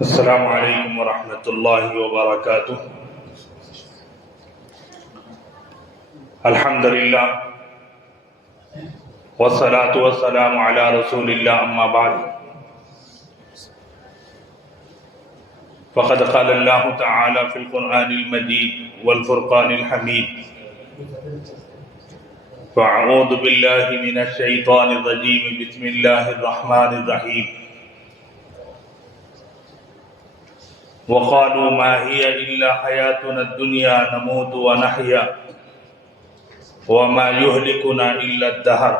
السلام علیکم ورحمۃ اللہ وبرکاتہ۔ الحمد للہ والصلاة والسلام علی رسول اللہ، اما بعد فقد قال اللہ تعالی فی القرآن المجید والفرقان الحمید، فاعوذ باللہ من الشیطان الرجیم، بسم اللہ الرحمن الرحیم۔ وقالوا ما هي إلا حياتنا الدنيا نموت ونحيا وما يهلكنا إلا الدهر۔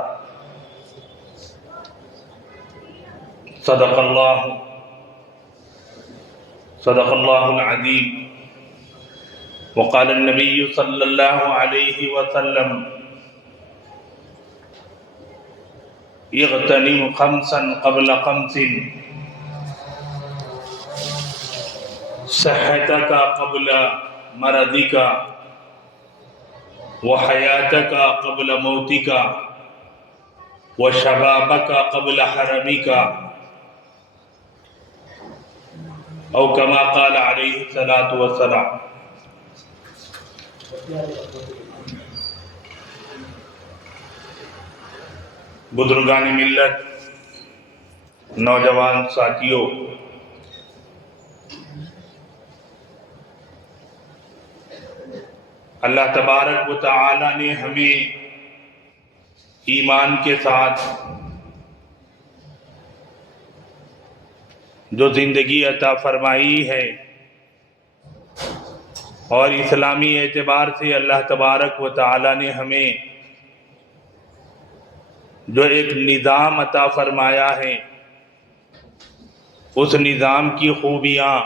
صدق الله العظيم۔ وقال النبي صلى الله عليه وسلم اغتنم خمسا قبل خمس، صحتك قبل مرضك وحياتك قبل موتك وشبابك قبل حرمك، او كما قال عليه الصلاة والسلام۔ بزرگان ملت، نوجوان ساتھیوں، اللہ تبارک و تعالی نے ہمیں ایمان کے ساتھ جو زندگی عطا فرمائی ہے، اور اسلامی اعتبار سے اللہ تبارک و تعالی نے ہمیں جو ایک نظام عطا فرمایا ہے، اس نظام کی خوبیاں،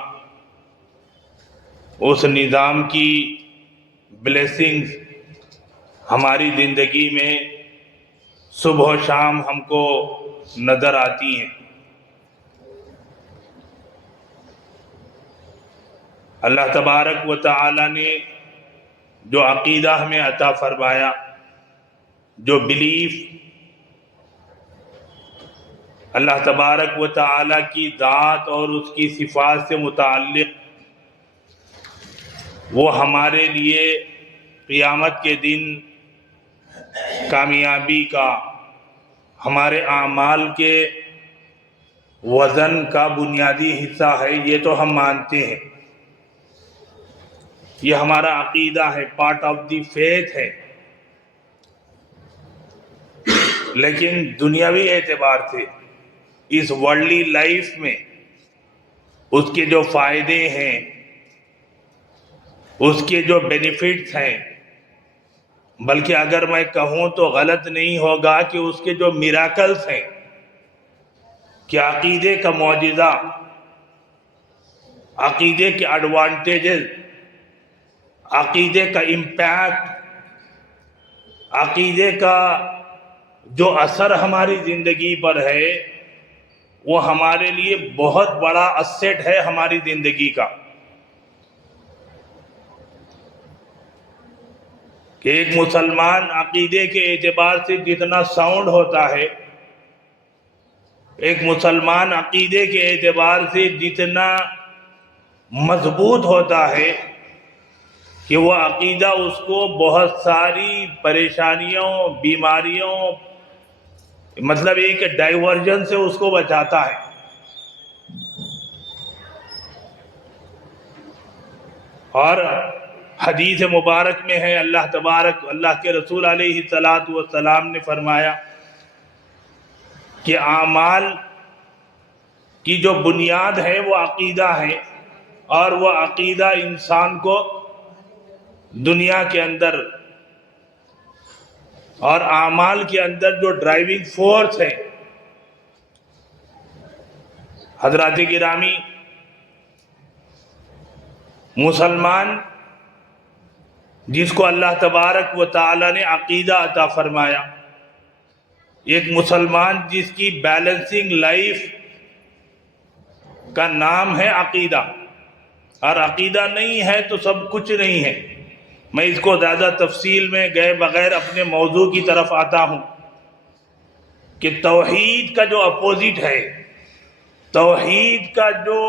اس نظام کی بلیسنگز ہماری زندگی میں صبح و شام ہم کو نظر آتی ہیں۔ اللہ تبارک و تعالی نے جو عقیدہ ہمیں عطا فرمایا، جو بلیف اللہ تبارک و تعالی کی ذات اور اس کی صفات سے متعلق، وہ ہمارے لیے قیامت کے دن کامیابی کا، ہمارے اعمال کے وزن کا بنیادی حصہ ہے، یہ تو ہم مانتے ہیں، یہ ہمارا عقیدہ ہے، پارٹ آف دی فیتھ ہے۔ لیکن دنیاوی اعتبار سے اس ورلڈلی لائف میں اس کے جو فائدے ہیں، اس کے جو بینیفٹس ہیں، بلکہ اگر میں کہوں تو غلط نہیں ہوگا کہ اس کے جو میراکلز ہیں، کہ عقیدے کا معجزہ، عقیدے کے ایڈوانٹیجز، عقیدے کا امپیکٹ، عقیدے کا جو اثر ہماری زندگی پر ہے، وہ ہمارے لیے بہت بڑا اسیٹ ہے ہماری زندگی کا۔ کہ ایک مسلمان عقیدے کے اعتبار سے جتنا ساؤنڈ ہوتا ہے، ایک مسلمان عقیدے کے اعتبار سے جتنا مضبوط ہوتا ہے، کہ وہ عقیدہ اس کو بہت ساری پریشانیوں، بیماریوں، مطلب ایک ڈائیورژن سے اس کو بچاتا ہے۔ اور حدیث مبارک میں ہے، اللہ کے رسول علیہ السلام نے فرمایا کہ اعمال کی جو بنیاد ہے وہ عقیدہ ہے، اور وہ عقیدہ انسان کو دنیا کے اندر اور اعمال کے اندر جو ڈرائیونگ فورس ہے۔ حضرات گرامی، مسلمان جس کو اللہ تبارک و تعالی نے عقیدہ عطا فرمایا، ایک مسلمان جس کی بیلنسنگ لائف کا نام ہے عقیدہ، اور عقیدہ نہیں ہے تو سب کچھ نہیں ہے۔ میں اس کو زیادہ تفصیل میں گئے بغیر اپنے موضوع کی طرف آتا ہوں کہ توحید کا جو اپوزٹ ہے، توحید کا جو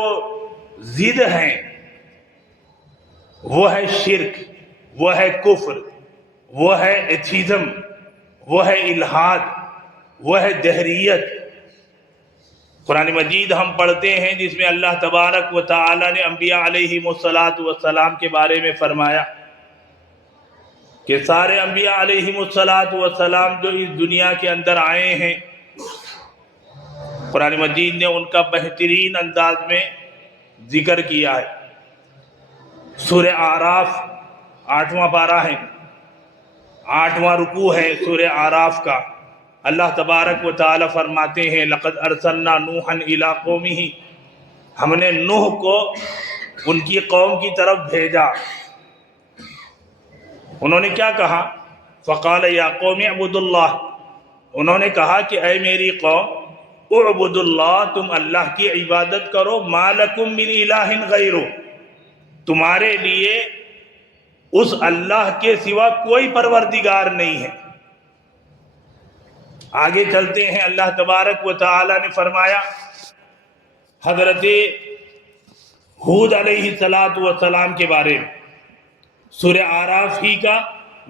ضد ہیں، وہ ہے شرک، وہ ہے کفر، وہ ہے ایتھیزم، وہ ہے الحاد، وہ ہے دہریت۔ قرآن مجید ہم پڑھتے ہیں جس میں اللہ تبارک و تعالی نے انبیاء علیہم السلام کے بارے میں فرمایا کہ سارے انبیاء علیہم السلام جو اس دنیا کے اندر آئے ہیں، قرآن مجید نے ان کا بہترین انداز میں ذکر کیا ہے۔ سورہ اعراف 8واں پارہ ہے، 8واں رکوع ہے سورہ اعراف کا۔ اللہ تبارک و تعالی فرماتے ہیں لقد ارسلنا نوحا الی قومہ، ہم نے نوح کو ان کی قوم کی طرف بھیجا۔ انہوں نے کیا کہا؟ فقال یا قوم اعبدوا اللہ، انہوں نے کہا کہ اے میری قوم اعبدوا اللہ، تم اللہ کی عبادت کرو، ما لکم من الہ غیرہ، تمہارے لیے اس اللہ کے سوا کوئی پروردگار نہیں ہے۔ آگے چلتے ہیں، اللہ تبارک و تعالی نے فرمایا حضرت ہود علیہ السلام کے بارے میں، سورہ اعراف ہی کا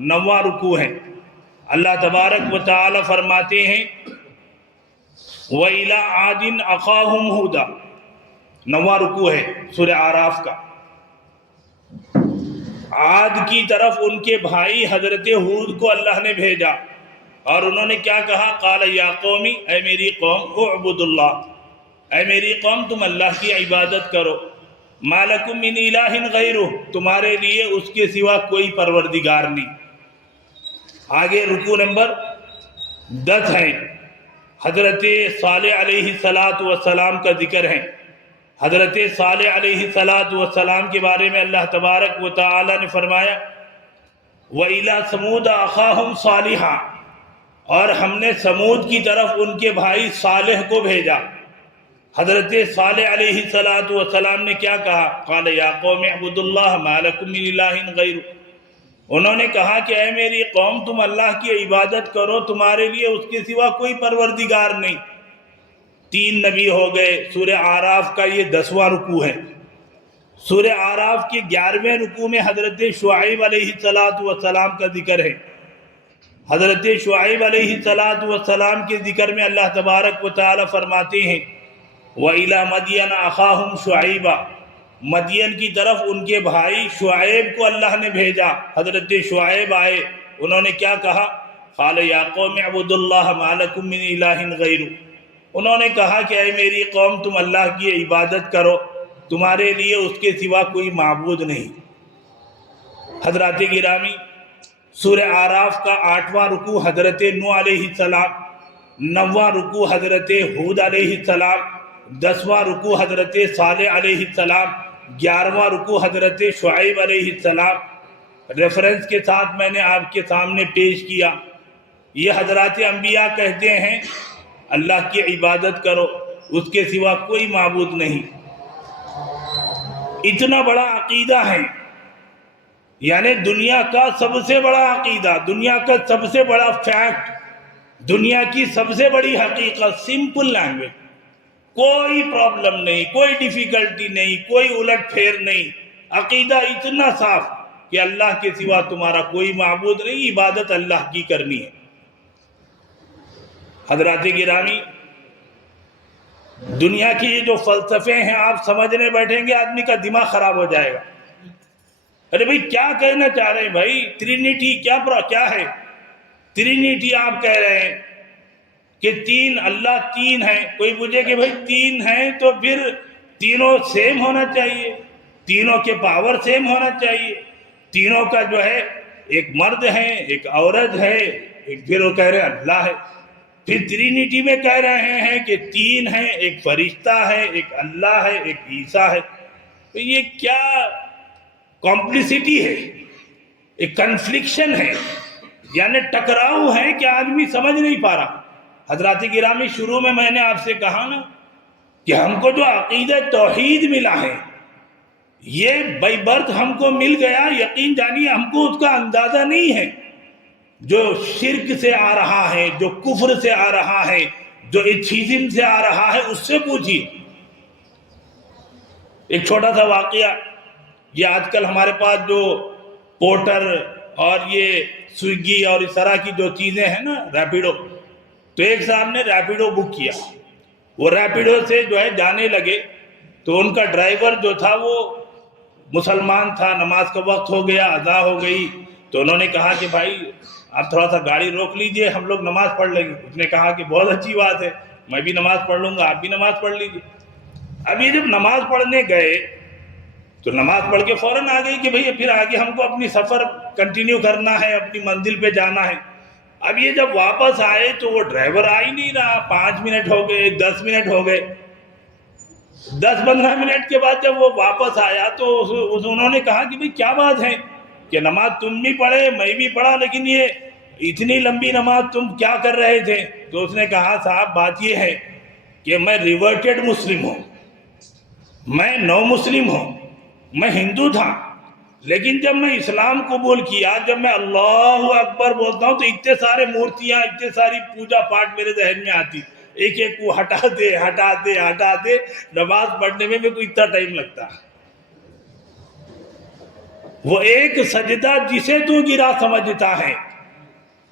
9واں رکوع ہے۔ اللہ تبارک و تعالی فرماتے ہیں وَإِلَىٰ عَادٍ أَخَاهُمْ هُودًا، 9واں رکوع ہے سورہ اعراف کا۔ عاد کی طرف ان کے بھائی حضرت ہود کو اللہ نے بھیجا، اور انہوں نے کیا کہا؟ قال یا قومی، اے میری قوم اعبدوا اللہ، اے میری قوم تم اللہ کی عبادت کرو، ما لکم من الہ غیرہ، تمہارے لیے اس کے سوا کوئی پروردگار نہیں۔ آگے رکوع نمبر 10 ہے، حضرت صالح علیہ السلام کا ذکر ہے۔ حضرت صالح علیہ السلام کے بارے میں اللہ تبارک و تعالی نے فرمایا وَإِلَىٰ ثَمُودَ أَخَاهُمْ صَالِحًا، اور ہم نے سمود کی طرف ان کے بھائی صالح کو بھیجا۔ حضرت صالح علیہ السلام نے کیا کہا؟ قال یا قوم اعبدوا اللہ ما لکم من الہ غیرہ، انہوں نے کہا کہ اے میری قوم تم اللہ کی عبادت کرو، تمہارے لیے اس کے سوا کوئی پروردگار نہیں۔ 3 نبی ہو گئے۔ سورہ اعراف کا یہ 10واں رکوع ہے۔ سورہ اعراف کے 11ویں رکوع میں حضرت شعیب علیہ السلام کا ذکر ہے۔ حضرت شعیب علیہ السلام کے ذکر میں اللہ تبارک و تعالی فرماتے ہیں وَإِلَىٰ مَدْيَنَ أَخَاهُمْ شُعَيْبًا، مدین کی طرف ان کے بھائی شعیب کو اللہ نے بھیجا۔ حضرت شعیب آئے، انہوں نے کیا کہا؟ قال یا قوم اعبدوا اللہ ما لکم من الہ غیرہ، انہوں نے کہا کہ اے میری قوم تم اللہ کی عبادت کرو، تمہارے لیے اس کے سوا کوئی معبود نہیں۔ حضرات گرامی، سورہ اعراف کا 8واں رکوع حضرت نوح علیہ السلام، 9واں رکوع حضرت ہود علیہ السلام، 10واں رکوع حضرت صالح علیہ السلام، 11واں رکوع حضرت شعیب علیہ السلام۔ ریفرنس کے ساتھ میں نے آپ کے سامنے پیش کیا۔ یہ حضرات انبیاء کہتے ہیں اللہ کی عبادت کرو، اس کے سوا کوئی معبود نہیں۔ اتنا بڑا عقیدہ ہے، یعنی دنیا کا سب سے بڑا عقیدہ، دنیا کا سب سے بڑا فیکٹ، دنیا کی سب سے بڑی حقیقت، سمپل لینگویج، کوئی پرابلم نہیں، کوئی ڈیفیکلٹی نہیں، کوئی الٹ پھیر نہیں، عقیدہ اتنا صاف کہ اللہ کے سوا تمہارا کوئی معبود نہیں، عبادت اللہ کی کرنی ہے۔ حضرات گرامی، دنیا کی یہ جو فلسفے ہیں آپ سمجھنے بیٹھیں گے آدمی کا دماغ خراب ہو جائے گا۔ ارے بھائی کیا کہنا چاہ رہے ہیں بھائی؟ ٹرینیٹی کیا ہے؟ ٹرینیٹی آپ کہہ رہے ہیں کہ اللہ تین ہیں۔ کوئی پوچھے کہ بھائی 3 ہیں تو پھر تینوں سیم ہونا چاہیے، تینوں کے پاور سیم ہونا چاہیے، تینوں کا جو ہے ایک مرد ہے ایک عورت ہے، ایک پھر وہ کہہ رہے ہیں اللہ ہے، پھر ٹرینیٹی میں کہہ رہے ہیں کہ 3 ہیں، ایک فرشتہ ہے، ایک اللہ ہے، ایک عیسیٰ ہے۔ تو یہ کیا کمپلیسٹی ہے، ایک کنفلکشن ہے، یعنی ٹکراؤ ہے کہ آدمی سمجھ نہیں پا رہا۔ حضرات گرامی، شروع میں نے آپ سے کہا نا کہ ہم کو جو عقیدہ توحید ملا ہے یہ بائی برتھ ہم کو مل گیا، یقین جانیے ہم کو اس کا اندازہ نہیں ہے۔ جو شرک سے آ رہا ہے، جو کفر سے آ رہا ہے، جو ایتھیزم سے آ رہا ہے، اس سے پوچھیے۔ ایک چھوٹا سا واقعہ، یہ آج کل ہمارے پاس جو پورٹر اور یہ سویگی اور اس طرح کی جو چیزیں ہیں نا، ریپیڈو، تو ایک صاحب نے ریپیڈو بک کیا، وہ ریپیڈو سے جو ہے جانے لگے، تو ان کا ڈرائیور جو تھا وہ مسلمان تھا، نماز کا وقت ہو گیا، اذان ہو گئی، تو انہوں نے کہا کہ بھائی آپ تھوڑا سا گاڑی روک لیجئے، ہم لوگ نماز پڑھ لیں گے۔ اس نے کہا کہ بہت اچھی بات ہے، میں بھی نماز پڑھ لوں گا، آپ بھی نماز پڑھ لیجئے۔ اب یہ جب نماز پڑھنے گئے تو نماز پڑھ کے فوراً آ گئی کہ بھئی پھر آگے ہم کو اپنی سفر کنٹینیو کرنا ہے، اپنی منزل پہ جانا ہے۔ اب یہ جب واپس آئے تو وہ ڈرائیور آ ہی نہیں رہا، 5 منٹ ہو گئے، 10 منٹ ہو گئے، 10-15 منٹ کے بعد جب وہ واپس آیا تو انہوں نے کہا کہ بھئی کیا بات ہے کہ نماز تم بھی پڑھے میں بھی پڑھا، لیکن یہ اتنی لمبی نماز تم کیا کر رہے تھے؟ تو اس نے کہا صاحب بات یہ ہے کہ میں ریورٹڈ مسلم ہوں، میں نو مسلم ہوں، میں ہندو تھا، لیکن جب میں اسلام قبول کیا، جب میں اللہ اکبر بولتا ہوں تو اتنے سارے مورتیاں، اتنے ساری پوجا پاٹ میرے ذہن میں آتی، ایک ایک کو ہٹاتے نماز پڑھنے میں کوئی اتنا ٹائم لگتا۔ وہ ایک سجدہ جسے تو گرا سمجھتا ہے،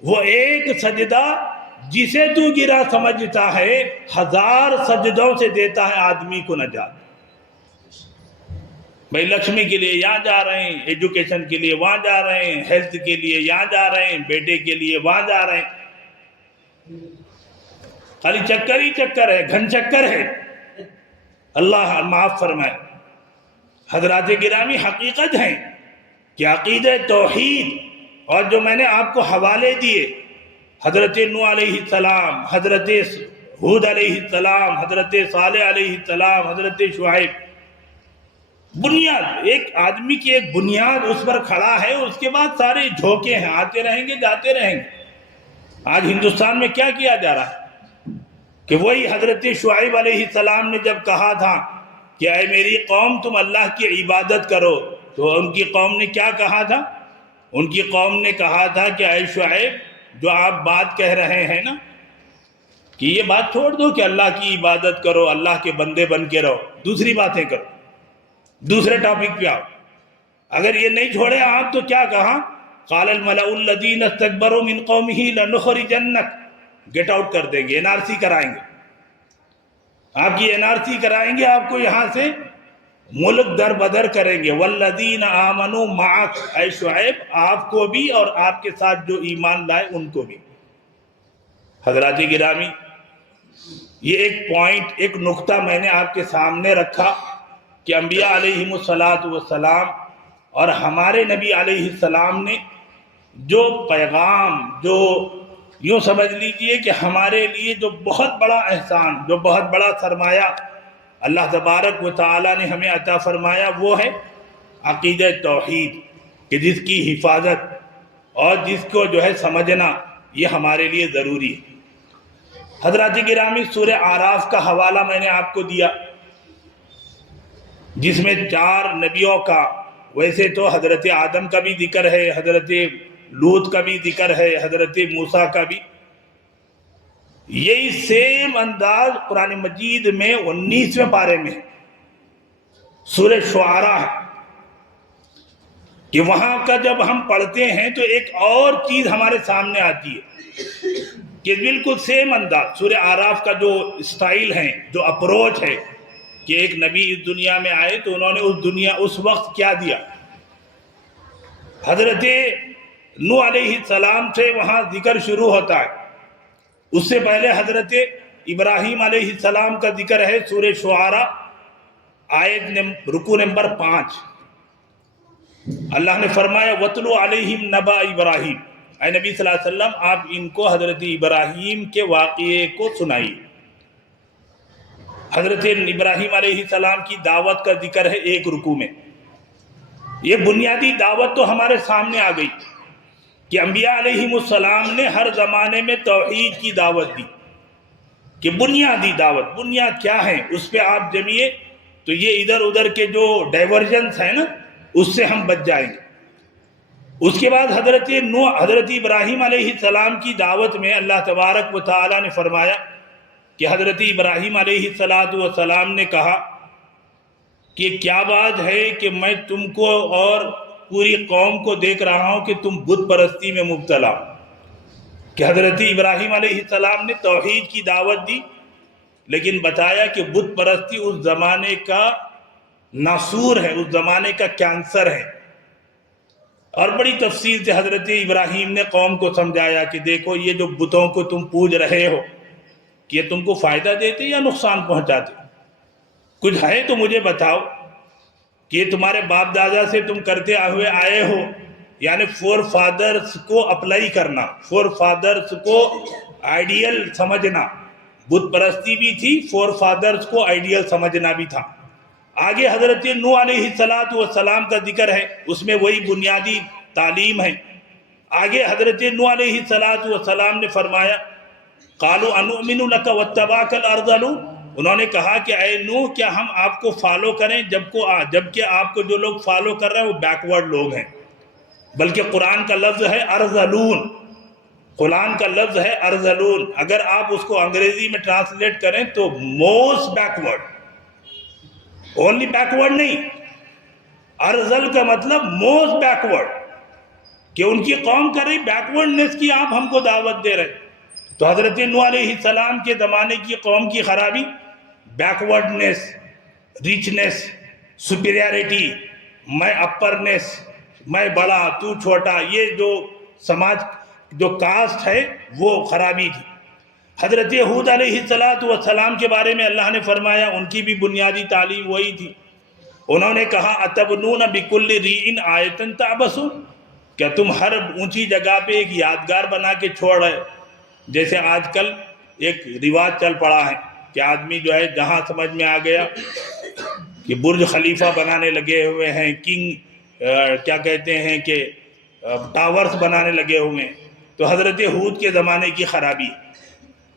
وہ ایک سجدہ جسے تو گرا سمجھتا ہے، 1000 سجدوں سے دیتا ہے آدمی کو نجات۔ بھائی لکشمی کے لیے یہاں جا رہے ہیں، ایجوکیشن کے لیے وہاں جا رہے ہیں، ہیلتھ کے لیے یہاں جا رہے ہیں، بیٹے کے لیے وہاں جا رہے ہیں، خالی چکر ہی چکر ہے، گھن چکر ہے۔ اللہ معاف فرمائے۔ حضرات گرامی، حقیقت ہے کہ عقیدہ توحید اور جو میں نے آپ کو حوالے دیے، حضرت نوح علیہ السلام، حضرت ہود علیہ السلام، حضرت صالح علیہ السلام، حضرت شعیب، بنیاد ایک آدمی کی ایک بنیاد اس پر کھڑا ہے، اس کے بعد سارے جھوکے ہیں، آتے رہیں گے جاتے رہیں گے۔ آج ہندوستان میں کیا کیا جا رہا ہے کہ وہی حضرت شعیب علیہ السلام نے جب کہا تھا کہ اے میری قوم تم اللہ کی عبادت کرو، تو ان کی قوم نے کیا کہا تھا؟ ان کی قوم نے کہا تھا کہ اے شعیب جو آپ بات کہہ رہے ہیں نا کہ یہ بات چھوڑ دو کہ اللہ کی عبادت کرو، اللہ کے بندے بن کے رہو، دوسری باتیں کرو، دوسرے ٹاپک پہ آؤ۔ اگر یہ نہیں چھوڑے آپ تو کیا کہا؟ قال الملأ الذین استکبروا من قومہ لنخرجنک، گیٹ آؤٹ کر دیں گے، NRC کرائیں گے، آپ کی NRC کرائیں گے، آپ کو یہاں سے ملک در بدر کریں گے۔ والذین آمنوا معک، اے شعیب آپ کو بھی اور آپ کے ساتھ جو ایمان لائے ان کو بھی۔ حضرات گرامی، یہ ایک پوائنٹ، ایک نقطہ میں نے آپ کے سامنے رکھا کہ انبیاء علیہم السلام اور ہمارے نبی علیہ السلام نے جو پیغام، جو یوں سمجھ لیجئے کہ ہمارے لیے جو بہت بڑا احسان، جو بہت بڑا سرمایہ اللہ تبارک و تعالی نے ہمیں عطا فرمایا، وہ ہے عقیدہ توحید، کہ جس کی حفاظت اور جس کو جو ہے سمجھنا یہ ہمارے لیے ضروری ہے۔ حضرات گرامی، سورہ اعراف کا حوالہ میں نے آپ کو دیا، جس میں 4 نبیوں کا، ویسے تو حضرت آدم کا بھی ذکر ہے، حضرت لوط کا بھی ذکر ہے، حضرت موسیٰ کا بھی، یہی سیم انداز قرآن مجید میں 19ویں پارے میں سورہ شعراء ہے کہ وہاں کا جب ہم پڑھتے ہیں تو ایک اور چیز ہمارے سامنے آتی ہے کہ بالکل سیم انداز سورہ اعراف کا جو اسٹائل ہے، جو اپروچ ہے کہ ایک نبی اس دنیا میں آئے تو انہوں نے اس وقت کیا دیا۔ حضرت نوح علیہ السلام سے وہاں ذکر شروع ہوتا ہے، اس سے پہلے حضرت ابراہیم علیہ السلام کا ذکر ہے سورہ شعراء آیت رکوع نمبر 5۔ اللہ نے فرمایا وَاتْلُ عَلَيْهِمْ نَبَأَ ابراہیم، اے نبی صلی اللہ علیہ وسلم آپ ان کو حضرت ابراہیم کے واقعے کو سنائیے۔ حضرت ابراہیم علیہ السلام کی دعوت کا ذکر ہے ایک رکوع میں۔ یہ بنیادی دعوت تو ہمارے سامنے آ گئی کہ انبیاء علیہم السلام نے ہر زمانے میں توحید کی دعوت دی، کہ بنیادی دعوت، بنیاد کیا ہے اس پہ آپ جمیے تو یہ ادھر ادھر کے جو ڈائیورجنس ہیں نا اس سے ہم بچ جائیں گے۔ اس کے بعد حضرت ابراہیم علیہ السلام کی دعوت میں اللہ تبارک و تعالی نے فرمایا کہ حضرت ابراہیم علیہ السلام نے کہا کہ کیا بات ہے کہ میں تم کو اور پوری قوم کو دیکھ رہا ہوں کہ تم بت پرستی میں مبتلا. کہ حضرت ابراہیم علیہ السلام نے توحید کی دعوت دی، لیکن بتایا کہ بت پرستی اس زمانے کا ناسور ہے، اس زمانے کا کینسر ہے. اور بڑی تفصیل سے حضرت ابراہیم نے قوم کو سمجھایا کہ دیکھو یہ جو بتوں کو تم پوج رہے ہو کہ یہ تم کو فائدہ دیتے یا نقصان پہنچاتے؟ کچھ ہے تو مجھے بتاؤ کہ یہ تمہارے باپ دادا سے تم کرتے ہوئے آئے ہو، یعنی فور فادرز کو اپلائی کرنا، فور فادرز کو آئیڈیل سمجھنا. بت پرستی بھی تھی، فور فادرز کو آئیڈیل سمجھنا بھی تھا. آگے حضرت نوح علیہ السلام کا ذکر ہے، اس میں وہی بنیادی تعلیم ہے. آگے حضرت نوح علیہ السلام نے فرمایا قالوا انؤمن لك واتبعك الارذلون، انہوں نے کہا کہ اے نوح کیا ہم آپ کو فالو کریں جبکہ آپ کو جو لوگ فالو کر رہے ہیں وہ بیکورڈ لوگ ہیں. بلکہ قرآن کا لفظ ہے ارذلون، قرآن کا لفظ ہے ارذلون. اگر آپ اس کو انگریزی میں ٹرانسلیٹ کریں تو موسٹ بیکورڈ، اونلی بیکورڈ نہیں، ارذل کا مطلب موسٹ بیکورڈ، کہ ان کی قوم کر رہی بیکورڈنس کی آپ ہم کو دعوت دے رہے. تو حضرت نوح علیہ السلام کے زمانے کی قوم کی خرابی بیکورڈنس، ریچنس، سپیریارٹی، میں اپرنس، میں بڑا تو چھوٹا، یہ جو سماج جو کاسٹ ہے وہ خرابی تھی. حضرت ہود علیہ السلام کے بارے میں اللہ نے فرمایا ان کی بھی بنیادی تعلیم وہی تھی. انہوں نے کہا اتبنون بکل ریع آیۃ تعبثون، کیا تم ہر اونچی جگہ پہ ایک یادگار بنا کے چھوڑ رہے؟ جیسے آج کل ایک رواج چل پڑا ہے کہ آدمی جو ہے جہاں سمجھ میں آ گیا کہ برج خلیفہ بنانے لگے ہوئے ہیں، کیا کہتے ہیں کہ ٹاورز بنانے لگے ہوئے ہیں. تو حضرت ہود کے زمانے کی خرابی.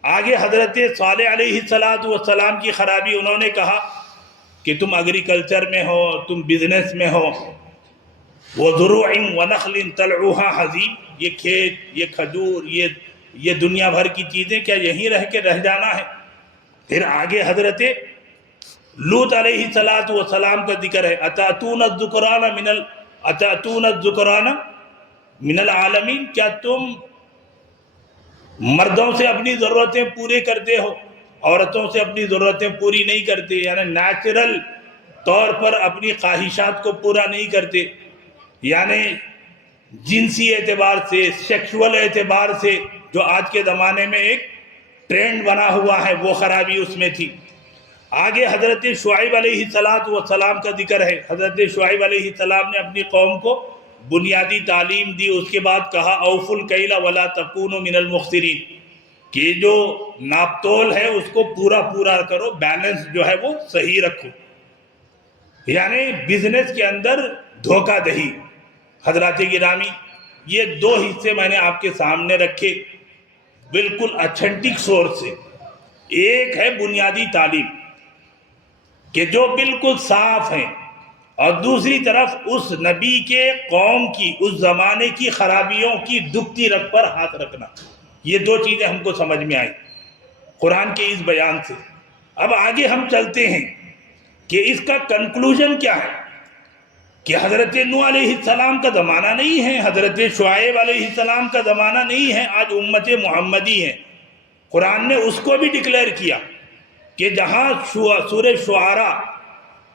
آگے حضرت صالح علیہ السلام کی خرابی، انہوں نے کہا کہ تم ایگریکلچر میں ہو، تم بزنس میں ہو، وَزُرُوعٍ وَنَخْلٍ طَلْعُهَا حَضِيمٌ، یہ کھیت، یہ کھجور، یہ دنیا بھر کی چیزیں کیا یہیں رہ کے رہ جانا ہے؟ پھر آگے حضرت لوط علیہ السلام کا ذکر ہے اتاتون الذکران من العالمین، کیا تم مردوں سے اپنی ضرورتیں پورے کرتے ہو، عورتوں سے اپنی ضرورتیں پوری نہیں کرتے، یعنی نیچرل طور پر اپنی خواہشات کو پورا نہیں کرتے. یعنی جنسی اعتبار سے، سیکشول اعتبار سے جو آج کے زمانے میں ایک ٹرینڈ بنا ہوا ہے، وہ خرابی اس میں تھی. آگے حضرت شعیب علیہ السلام کا ذکر ہے. حضرت شعیب علیہ السلام نے اپنی قوم کو بنیادی تعلیم دی. اس کے بعد کہا اوفوا الکیل ولا تکونوا من المخسرین، کہ جو ناپتول ہے اس کو پورا کرو، بیلنس جو ہے وہ صحیح رکھو. یعنی بزنس کے اندر دھوکہ دہی. حضرات گرامی، یہ دو حصے میں نے آپ کے سامنے رکھے بالکل اتھینٹک سورس سے. ایک ہے بنیادی تعلیم کہ جو بالکل صاف ہیں، اور دوسری طرف اس نبی کے قوم کی، اس زمانے کی خرابیوں کی دکھتی رگ پر ہاتھ رکھنا. یہ دو چیزیں ہم کو سمجھ میں آئیں قرآن کے اس بیان سے. اب آگے ہم چلتے ہیں کہ اس کا کنکلوژن کیا ہے، کہ حضرت نوح علیہ السلام کا زمانہ نہیں ہے، حضرت شعیب علیہ السلام کا زمانہ نہیں ہے، آج امت محمدی ہے. قرآن نے اس کو بھی ڈکلیئر کیا کہ جہاں سورہ شعراء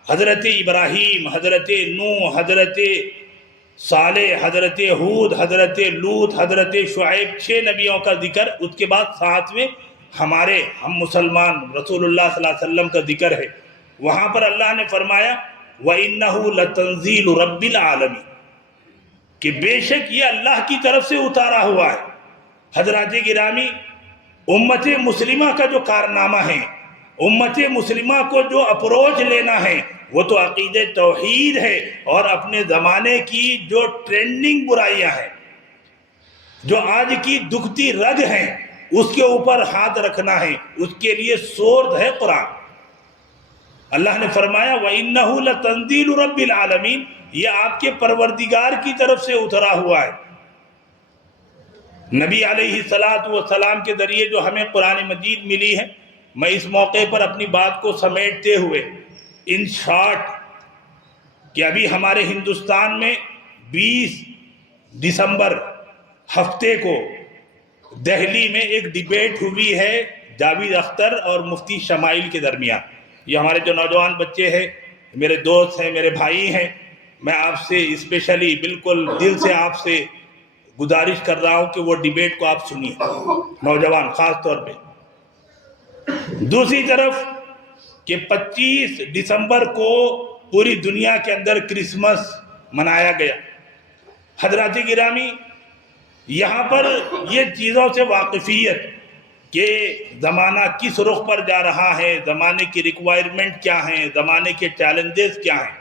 حضرت ابراہیم، حضرت نوح، حضرت صالح، حضرت ہود، حضرت لوط، حضرت شعیب، 6 نبیوں کا ذکر، اس کے بعد 7ویں ہم مسلمان رسول اللہ صلی اللہ علیہ وسلم کا ذکر ہے. وہاں پر اللہ نے فرمایا وَإِنَّهُ لَتَنزِيلُ رَبِّ الْعَالَمِينَ، کہ بے شک یہ اللہ کی طرف سے اتارا ہوا ہے. حضرات گرامی، امت مسلمہ کا جو کارنامہ ہے، امت مسلمہ کو جو اپروچ لینا ہے، وہ تو عقید توحید ہے، اور اپنے زمانے کی جو ٹرینڈنگ برائیاں ہیں، جو آج کی دکھتی رگ ہیں، اس کے اوپر ہاتھ رکھنا ہے. اس کے لیے سورد ہے قرآن. اللہ نے فرمایا وَإِنَّهُ لَتَنزِيلُ رَبِّ الْعَالَمِينَ، یہ آپ کے پروردگار کی طرف سے اترا ہوا ہے. نبی علیہ السلام کے ذریعے جو ہمیں قرآن مجید ملی ہے، میں اس موقع پر اپنی بات کو سمیٹتے ہوئے ان شارٹ کہ ابھی ہمارے ہندوستان میں 20 دسمبر ہفتے کو دہلی میں ایک ڈیبیٹ ہوئی ہے جاوید اختر اور مفتی شمائل کے درمیان. یہ ہمارے جو نوجوان بچے ہیں، میرے دوست ہیں، میرے بھائی ہیں، میں آپ سے اسپیشلی بالکل دل سے آپ سے گزارش کر رہا ہوں کہ وہ ڈیبیٹ کو آپ سنیے، نوجوان خاص طور پہ. دوسری طرف کہ 25 دسمبر کو پوری دنیا کے اندر کرسمس منایا گیا. حضرات گرامی، یہاں پر یہ چیزوں سے واقفیت کہ زمانہ کس رخ پر جا رہا ہے، زمانے کی ریکوائرمنٹ کیا ہیں، زمانے کے چیلنجز کیا ہیں،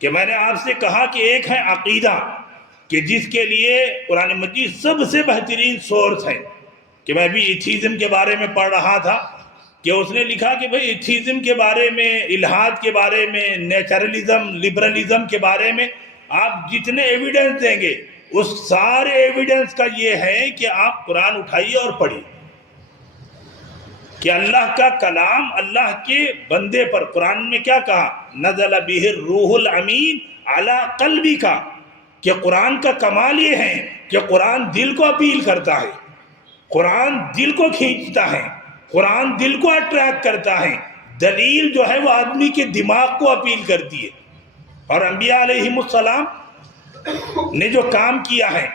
کہ میں نے آپ سے کہا کہ ایک ہے عقیدہ کہ جس کے لیے قرآن مجید سب سے بہترین سورس ہے. کہ میں بھی ایتھیزم کے بارے میں پڑھ رہا تھا کہ اس نے لکھا کہ بھئی ایتھیزم کے بارے میں، الحاد کے بارے میں، نیچرلزم، لبرلزم کے بارے میں آپ جتنے ایویڈنس دیں گے اس سارے ایویڈنس کا یہ ہے کہ آپ قرآن اٹھائیے اور پڑھیے کہ اللہ کا کلام اللہ کے بندے پر. قرآن میں کیا کہا؟ نزل بہ الروح الامین علی قلبک، کہ قرآن کا کمال یہ ہے کہ قرآن دل کو اپیل کرتا ہے، قرآن دل کو کھینچتا ہے، قرآن دل کو اٹریکٹ کرتا ہے. دلیل جو ہے وہ آدمی کے دماغ کو اپیل کرتی ہے. اور انبیاء علیہم السلام نے جو کام کیا ہے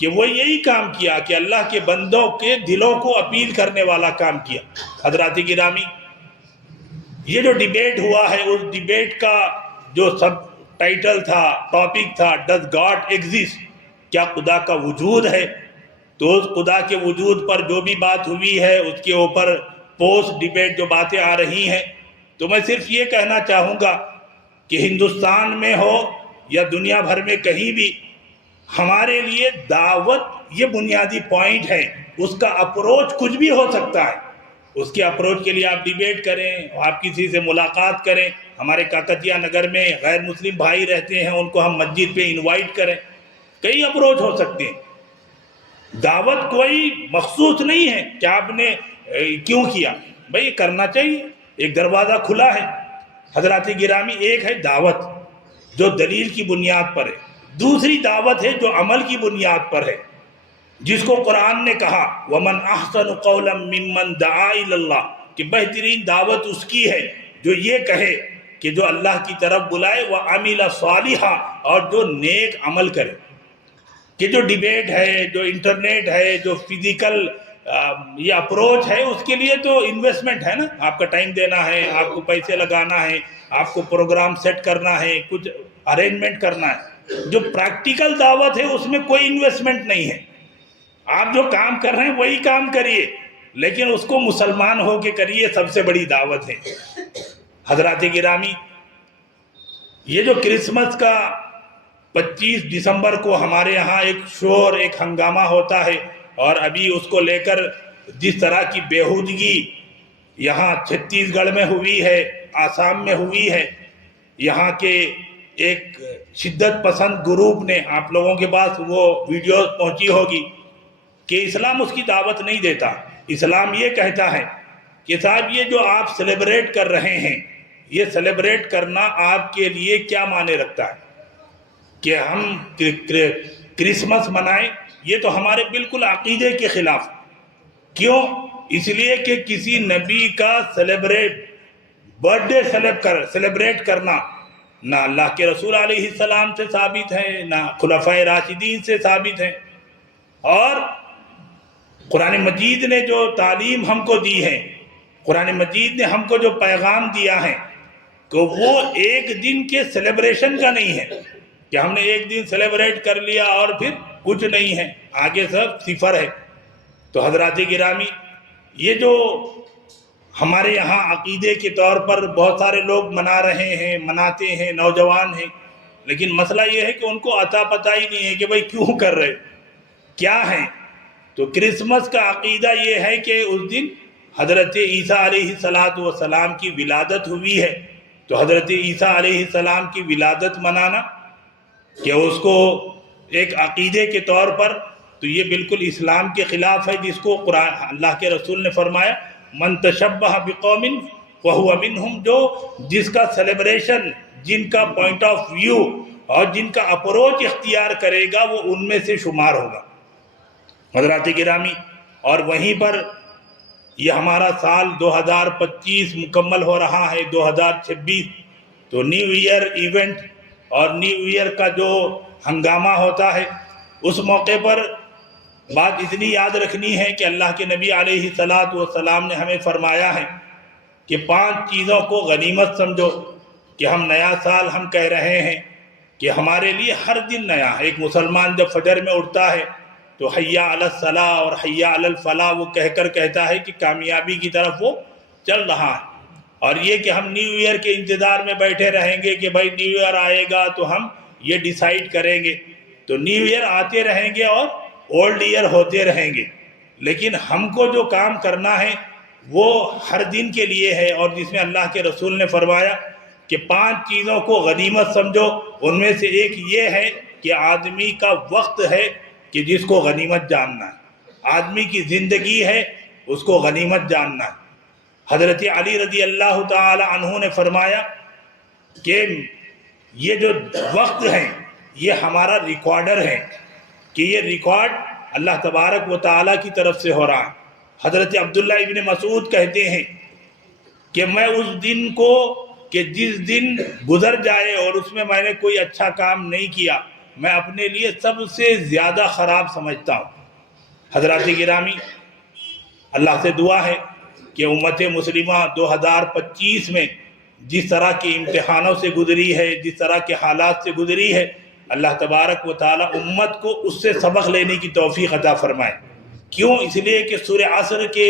کہ وہ یہی کام کیا کہ اللہ کے بندوں کے دلوں کو اپیل کرنے والا کام کیا. حضرات گرامی، یہ جو ڈیبیٹ ہوا ہے اس ڈیبیٹ کا جو سب ٹائٹل تھا، ٹاپک تھا، ڈز گاڈ ایگزسٹ، کیا خدا کا وجود ہے؟ تو اس خدا کے وجود پر جو بھی بات ہوئی ہے اس کے اوپر پوسٹ ڈیبیٹ جو باتیں آ رہی ہیں، تو میں صرف یہ کہنا چاہوں گا کہ ہندوستان میں ہو یا دنیا بھر میں کہیں بھی، ہمارے لیے دعوت یہ بنیادی پوائنٹ ہے. اس کا اپروچ کچھ بھی ہو سکتا ہے. اس کے اپروچ کے لیے آپ ڈیبیٹ کریں، آپ کسی سے ملاقات کریں. ہمارے کاکتیہ نگر میں غیر مسلم بھائی رہتے ہیں، ان کو ہم مسجد پہ انوائٹ کریں. کئی اپروچ ہو سکتے ہیں. دعوت کوئی مخصوص نہیں ہے کہ آپ نے کیوں کیا، بھئی کرنا چاہیے، ایک دروازہ کھلا ہے. حضرات گرامی، ایک ہے دعوت جو دلیل کی بنیاد پر ہے، دوسری دعوت ہے جو عمل کی بنیاد پر ہے، جس کو قرآن نے کہا وَمَنْ أَحْسَنُ قَوْلًا مِّمَّنْ دَعَا إِلَى اللَّهِ، کہ بہترین دعوت اس کی ہے جو یہ کہے کہ جو اللہ کی طرف بلائے، وَعَمِلَ صَالِحًا، اور جو نیک عمل کرے. کہ جو ڈیبیٹ ہے، جو انٹرنیٹ ہے، جو فزیکل یہ اپروچ ہے، اس کے لیے تو انویسٹمنٹ ہے نا، آپ کا ٹائم دینا ہے، آپ کو پیسے لگانا ہے، آپ کو پروگرام سیٹ کرنا ہے، کچھ ارینجمنٹ کرنا ہے. جو پریکٹیکل دعوت ہے اس میں کوئی انویسٹمنٹ نہیں ہے. آپ جو کام کر رہے ہیں وہی کام کریے، لیکن اس کو مسلمان ہو کے کریے، سب سے بڑی دعوت ہے. حضرات گرامی، یہ جو کرسمس کا 25 دسمبر کو ہمارے ہاں ایک شور، ایک ہنگامہ ہوتا ہے، اور ابھی اس کو لے کر جس طرح کی بےہودگی یہاں چھتیس گڑھ میں ہوئی ہے، آسام میں ہوئی ہے، یہاں کے ایک شدت پسند گروپ نے، آپ لوگوں کے پاس وہ ویڈیوز پہنچی ہوگی، کہ اسلام اس کی دعوت نہیں دیتا. اسلام یہ کہتا ہے کہ صاحب یہ جو آپ سیلیبریٹ کر رہے ہیں، یہ سیلیبریٹ کرنا آپ کے لیے کیا معنی رکھتا ہے کہ ہم کرسمس منائیں؟ یہ تو ہمارے بالکل عقیدے کے خلاف. کیوں؟ اس لیے کہ کسی نبی کا برتھ ڈے سیلیبریٹ کرنا نہ اللہ کے رسول علیہ السلام سے ثابت ہے، نہ خلفائے راشدین سے ثابت ہے. اور قرآن مجید نے جو تعلیم ہم کو دی ہے، قرآن مجید نے ہم کو جو پیغام دیا ہے، کہ وہ ایک دن کے سیلیبریشن کا نہیں ہے کہ ہم نے ایک دن سیلیبریٹ کر لیا اور پھر کچھ نہیں ہے، آگے سب صفر ہے. تو حضرات گرامی، یہ جو ہمارے یہاں عقیدے کے طور پر بہت سارے لوگ منا رہے ہیں، مناتے ہیں، نوجوان ہیں، لیکن مسئلہ یہ ہے کہ ان کو عطا پتہ ہی نہیں ہے کہ بھئی کیوں کر رہے، کیا ہیں. تو کرسمس کا عقیدہ یہ ہے کہ اس دن حضرت عیسیٰ علیہ السلام کی ولادت ہوئی ہے. تو حضرت عیسیٰ علیہ السلام کی ولادت منانا کہ اس کو ایک عقیدے کے طور پر، تو یہ بالکل اسلام کے خلاف ہے، جس کو قرآن اللہ کے رسول نے فرمایا من تشبہ بقوم فہو منہم، جو جس کا سیلیبریشن جن کا پوائنٹ آف ویو اور جن کا اپروچ اختیار کرے گا وہ ان میں سے شمار ہوگا۔ حضرات گرامی، اور وہیں پر یہ ہمارا سال 2025 مکمل ہو رہا ہے، 2026، تو نیو ایئر ایونٹ اور نیو ایئر کا جو ہنگامہ ہوتا ہے، اس موقع پر بات اتنی یاد رکھنی ہے کہ اللہ کے نبی علیہ الصلاۃ والسلام نے ہمیں فرمایا ہے کہ 5 چیزوں کو غنیمت سمجھو، کہ ہم نیا سال ہم کہہ رہے ہیں کہ ہمارے لیے ہر دن نیا ہے۔ ایک مسلمان جب فجر میں اٹھتا ہے تو حیا علی الصلاۃ اور حیا علی الفلاح وہ کہہ کر کہتا ہے کہ کامیابی کی طرف وہ چل رہا ہے۔ اور یہ کہ ہم نیو ایئر کے انتظار میں بیٹھے رہیں گے کہ بھائی نیو ایئر آئے گا تو ہم یہ ڈیسائیڈ کریں گے، تو نیو ایئر آتے رہیں گے اور اولڈ ایئر ہوتے رہیں گے، لیکن ہم کو جو کام کرنا ہے وہ ہر دن کے لیے ہے، اور جس میں اللہ کے رسول نے فرمایا کہ 5 چیزوں کو غنیمت سمجھو۔ ان میں سے ایک یہ ہے کہ آدمی کا وقت ہے کہ جس کو غنیمت جاننا ہے، آدمی کی زندگی ہے اس کو غنیمت جاننا ہے۔ حضرت علی رضی اللہ تعالی عنہ نے فرمایا کہ یہ جو وقت ہے یہ ہمارا ریکارڈر ہے، کہ یہ ریکارڈ اللہ تبارک و تعالیٰ کی طرف سے ہو رہا ہے۔ حضرت عبداللہ ابن مسعود کہتے ہیں کہ میں اس دن کو کہ جس دن گزر جائے اور اس میں میں نے کوئی اچھا کام نہیں کیا، میں اپنے لیے سب سے زیادہ خراب سمجھتا ہوں۔ حضرات گرامی، اللہ سے دعا ہے کہ امت مسلمہ 2025 میں جس طرح کے امتحانوں سے گزری ہے، جس طرح کے حالات سے گزری ہے، اللہ تبارک و تعالی امت کو اس سے سبق لینے کی توفیق عطا فرمائے۔ کیوں؟ اس لیے کہ سورہ عصر کے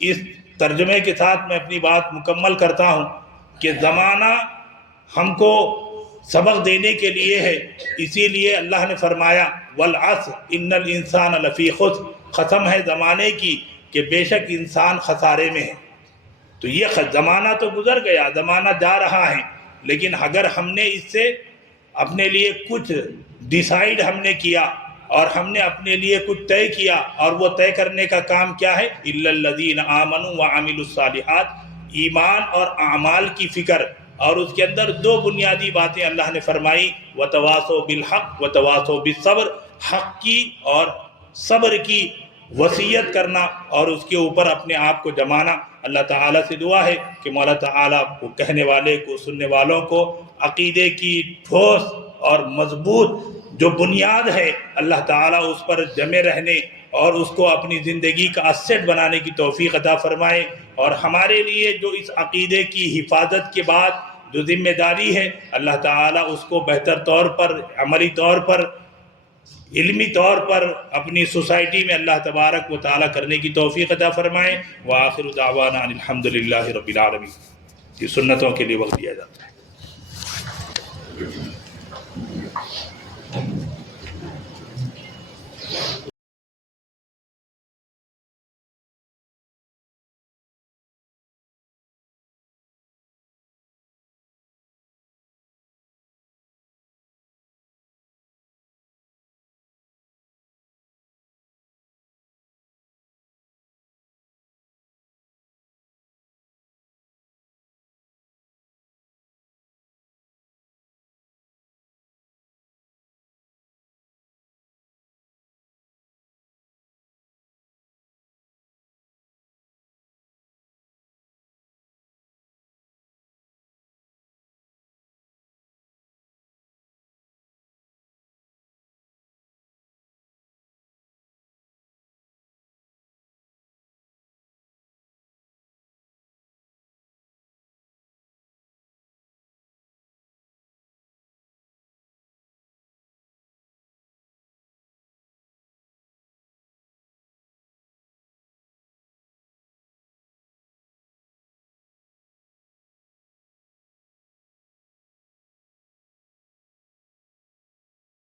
اس ترجمے کے ساتھ میں اپنی بات مکمل کرتا ہوں کہ زمانہ ہم کو سبق دینے کے لیے ہے، اسی لیے اللہ نے فرمایا والعصر ان الانسان لفی خسر، قسم ہے زمانے کی کہ بے شک انسان خسارے میں ہے۔ تو یہ زمانہ تو گزر گیا، زمانہ جا رہا ہے، لیکن اگر ہم نے اس سے اپنے لیے کچھ ڈیسائیڈ ہم نے کیا اور ہم نے اپنے لیے کچھ طے کیا، اور وہ طے کرنے کا کام کیا ہے؟ الا الذین آمنوا وعملوا الصالحات، ایمان اور اعمال کی فکر، اور اس کے اندر 2 بنیادی باتیں اللہ نے فرمائی، وتواصوا بالحق وتواصوا بالصبر، حق کی اور صبر کی وصیت کرنا اور اس کے اوپر اپنے آپ کو جمانا۔ اللہ تعالیٰ سے دعا ہے کہ مولا تعالیٰ کو کہنے والے کو، سننے والوں کو عقیدے کی ٹھوس اور مضبوط جو بنیاد ہے اللہ تعالیٰ اس پر جمے رہنے اور اس کو اپنی زندگی کا اسٹ بنانے کی توفیق عطا فرمائے، اور ہمارے لیے جو اس عقیدے کی حفاظت کے بعد جو ذمہ داری ہے اللہ تعالیٰ اس کو بہتر طور پر، عملی طور پر، علمی طور پر اپنی سوسائٹی میں اللہ تبارک و تعالیٰ کرنے کی توفیق عطا فرمائے۔ وآخر دعوانا ان الحمد للہ رب العالمین۔ یہ سنتوں کے لیے وقت دیا جاتا ہے۔